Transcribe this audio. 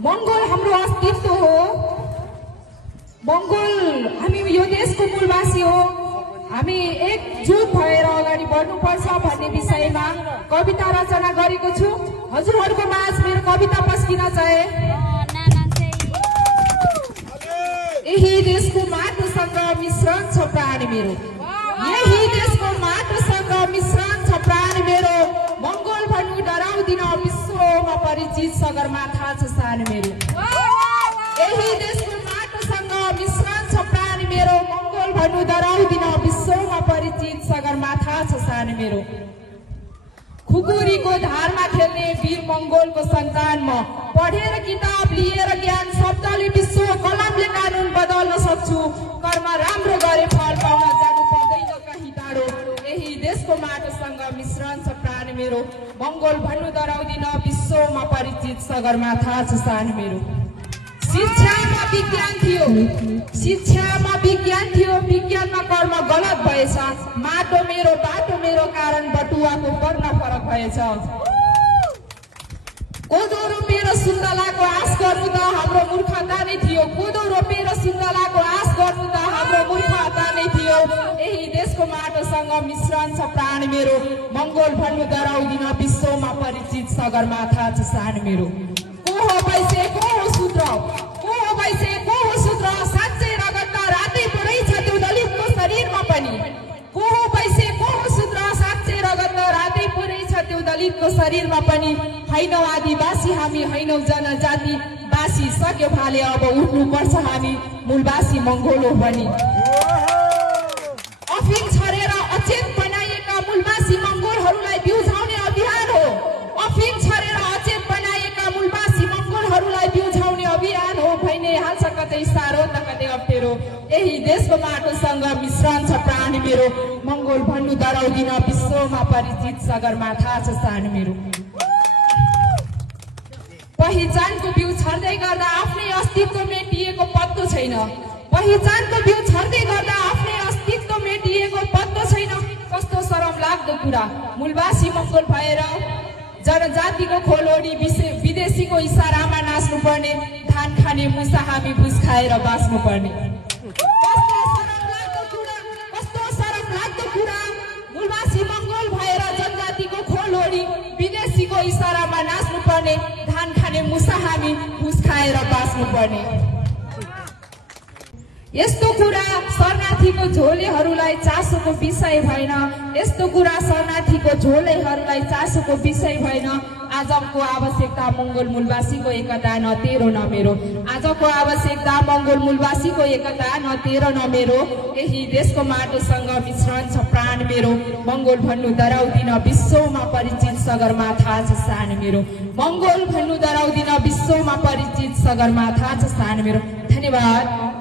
Mongol हाम्रो अस्तित्व हो। मंगोल हामी यो देशको मूलवासी हो। हामी एकजुट भएर अगाडि बढ्नुपर्छ भन्ने विषयमा कविता रचना गरेको छु। हजुरहरूको माझ मेरो कविता पस्किन चाहे। यही देशको माटोसँग मिश्रण छ प्राण मेरो। यही देशको माटोसँग मिश्रण छ प्राण मेरो। मंगोल भन्नु डराउँदिन विश्वमा परिचित सगरमाथा छ सान मेरो। यही देशको माटोसँग मिश्रण छ प्राण मेरो। मंगोल भन्नु डराउँदिन विश्वमा परिचित सगरमाथा छ सान मेरो। खुकुरीको धारमा खेल्ने वीर मंगोलको सन्तान म। पढेर किताब लिएर ज्ञान शब्दले विश्व कलमले कानुन बदल्न सक्छु। कर्म राम्रो गरे फल पाउन जानु पर्दैन कहीँ टाढो। यही देशको माटोसँग मिश्रण छ प्राण मेरो। मंगोल भन्नु डराउँदिन विश्वमा परिचित सगरमाथा छ सान मेरो। शिक्षामा विज्ञान थियो, शिक्षामा विज्ञान थियो, विज्ञानमा कर्म गलत भएछ। माटो मेरो बाटो मेरो कारण बटुवाको वर्ण फरक भएछ। कोदो रोपेर सुन्तलाको आश गर्नु त हाम्रो मूर्खता नै थियो। कोदो रोपेर सुन्तलाको आश गर्नु त हाम्रो मूर्खता नै थियो। यही देशको माटोसँग मिश्रण छ प्राण मेरो। मंगोल भन्नु डराउँदिन विश्वमा परिचित सगरमाथा छ सान मेरो। को हो वैश्य को हो शूद्र, को हो वैश्य को हो शूद्र, साँच्चै रगत रातै पुरै छ त्यो दलितको शरीरमा पनि। को हो वैश्य को हो शूद्र, साँच्चै रगत रातै पुरै छ त्यो दलितको शरीरमा पनि। हैनौ आदिवासी हामी, हैनौ जनजाति बासी सक्यो फाले अब उठ्नु पर्छ हामी। मूलवासी मंगोल हो पनि। अफिम छरेर अचेत बनाइएका मूलवासी मंगोलहरूलाई बिउझाउने अभियान हो। अफिम छरेर अचेत बनाइएका मूलवासी मंगोलहरूलाई बिउझाउने अभियान हो। भइ नै हाल्छ कतै साह्रो त कतै अप्ठ्यारो। यही देशको माटोसँग मिश्रण छ प्राण मेरो। मंगोल भन्नु डराउँदिन विश्वमा परिचित सगरमाथा छ सान मेरो। पहिचानको बिउ छर्दै गर्दा आफ्नै अस्तित्व मेटिएको पत्तो छैन। पहिचानको बिउ छर्दै गर्दा आफ्नै अस्तित्व मेटिएको पत्तो छैन। कस्तो शरम लाग्दो कुरा, मूलवासी मंगोल भएर जनजातिको खोलोडी विदेशीको इसारामा नाच्नु पर्ने। धान खाने मुसा हामी भुस खाएर बाँच्नु पर्ने। कस्तो शरम लाग्दो कुरा, कस्तो शरम लाग्दो कुरा, मूलवासी मंगोल भएर जनजातिको खोलोडी विदेशीको इसारामा नाच्नु पर्ने। धान खाने मुसा हामी भुस खाएर बाँच्नु पर्ने। यस्तो कुरा शरणार्थीको झोलेहरूलाई चासोको विषय भएन। यस्तो कुरा शरणार्थीको झोलेहरूलाई चासोको विषय भएन। आजको आवश्यकता मंगोल मूलवासीको एकता न तेरो न मेरो। आजको आवश्यकता मंगोल मूलवासीको एकता न तेरो न मेरो। यही देशको माटोसँग मिश्रण छ प्राण मेरो। मंगोल भन्नु डराउँदिन विश्वमा परिचित सगरमाथा छ सान मेरो। मंगोल भन्नु डराउँदिन विश्वमा परिचित सगरमाथा छ सान मेरो। धन्यवाद।